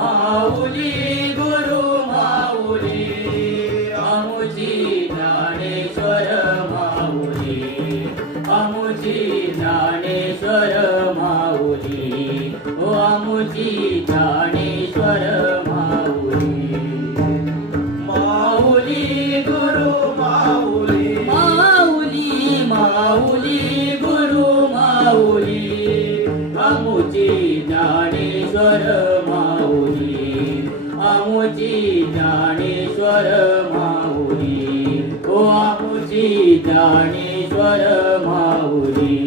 माऊली गुरु माऊली आमुची ज्ञानेश्वर माऊली आमुची ज्ञानेश्वर माऊली ओ आमुची ज्ञानेश्वर माऊली माऊली गुरु माऊली माऊली माऊली गुरु माऊली आमुची ज्ञानेश्वर माऊली आमुची ज्ञानेश्वर माऊली ओ आमुची ज्ञानेश्वर माऊली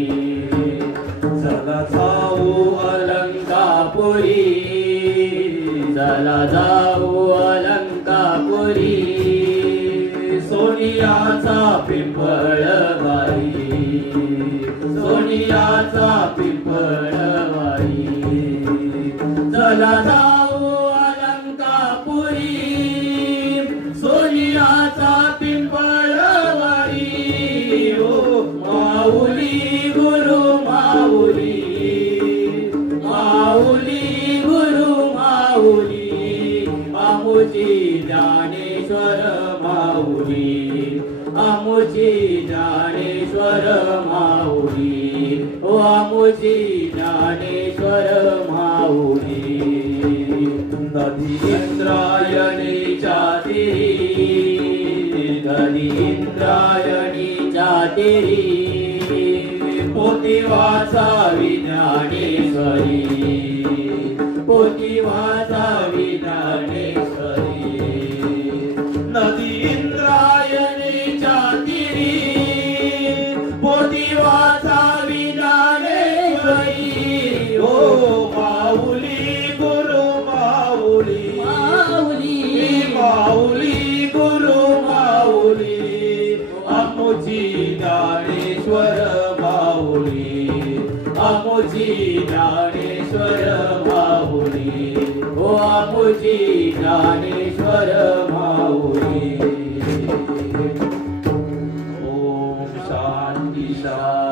चला जाऊ अलंकापुरी चला जाऊ अलंकापुरी सोनियाचा पिंपळवारी सोनियाचा पिंपळवारी चला जाऊ अलंकापुरी सोनियाचा पिंपळवारी ओ माऊली गुरु माऊली माऊली गुरु माऊली आमुची ज्ञानेश्वर माऊली आमुची ज्ञानेश्वर माऊली ओ आमुची ज्ञानेश्वर माऊली नदी इंद्रायणीच्या तीरी नदी इंद्रायणीच्या तीरी पोती वाचावी ज्ञानेश्वरी पोती वाचावी ज्ञानेश्वरी नदी इंद्रायणीच्या तीरी पोती वाचावी ज्ञानेश्वरी ओ माऊली गुरु माऊली माऊली माऊली गुरु माऊली आमुची ज्ञानेश्वर माऊली आमुची ज्ञानेश्वर माऊली ओ आमुची ज्ञानेश्वर माऊली ओम शांती शांती